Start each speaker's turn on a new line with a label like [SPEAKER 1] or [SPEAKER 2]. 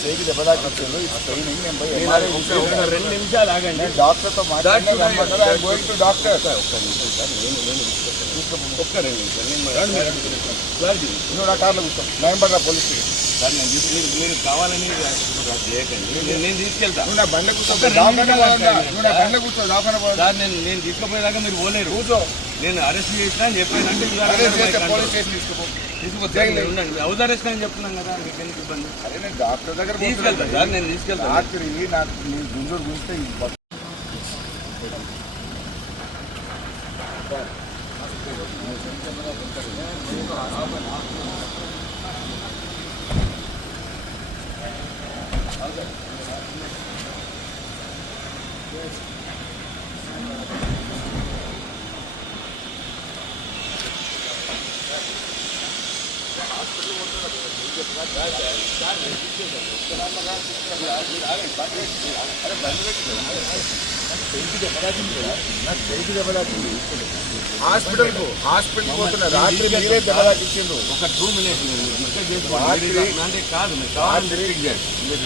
[SPEAKER 1] ఇచ్చారు ఇది ట్రైనింగ్ నేను పోయి
[SPEAKER 2] నేను
[SPEAKER 1] MRI
[SPEAKER 2] ఒక-
[SPEAKER 1] ఇచ్చాను.
[SPEAKER 2] ఒక రెండు నిమిషాలు ఆగండి
[SPEAKER 1] నేను డాక్టర్తో మాట్లాడినా
[SPEAKER 2] That's why-
[SPEAKER 1] రమ్మన్నారు. I'm going to doctor.
[SPEAKER 2] Sir, ఒక్క నిమిషం సార్ నేను నేను తీసుకొస్తాను. ఒక్క రెండు నిమిషాలు నేను మా- క్లారిటీ
[SPEAKER 1] నువ్వు నా కార్లో కూర్చో నయంబర్ పోలీస్ స్టేషన్
[SPEAKER 2] సార్ నేను తీసుకు- మీరు కావాలని అది చేయకండి. నేను నేను తీసుకెళ్తా.
[SPEAKER 1] బండ్ల కూర్చో
[SPEAKER 2] సార్ నేను నేను తీసుకుపోయేదాకా మీరు పోలేరు.
[SPEAKER 1] కూర్చో.
[SPEAKER 2] నేను అరెస్ట్ చేసినా అని చెప్పానంటే you are
[SPEAKER 1] అదే
[SPEAKER 2] under my
[SPEAKER 1] చేస్తే
[SPEAKER 2] control.
[SPEAKER 1] పోలీస్ స్టేషన్ తీసుకుపో.
[SPEAKER 2] తీసుకొచ్చి
[SPEAKER 1] జైలు.
[SPEAKER 2] ఉండండి. హౌస్ అరెస్ట్ అని చెప్తున్నాం కదా ఇబ్బంది?
[SPEAKER 1] అరే నేను డాక్టర్ దగ్గర
[SPEAKER 2] తీసుకెళ్తా సార్ నేను తీసుకెళ్తాను
[SPEAKER 1] రాత్రి నాకు నీ గుంజూరు గుంజితే హాస్పిటల్కు హాస్పిటల్ పోతున్నా రాత్రి మీరే దెబ్బ తాకిచ్చిండ్రు
[SPEAKER 2] ఒక టూ మినిట్స్
[SPEAKER 1] రాత్రి-
[SPEAKER 2] కాదు మీరు.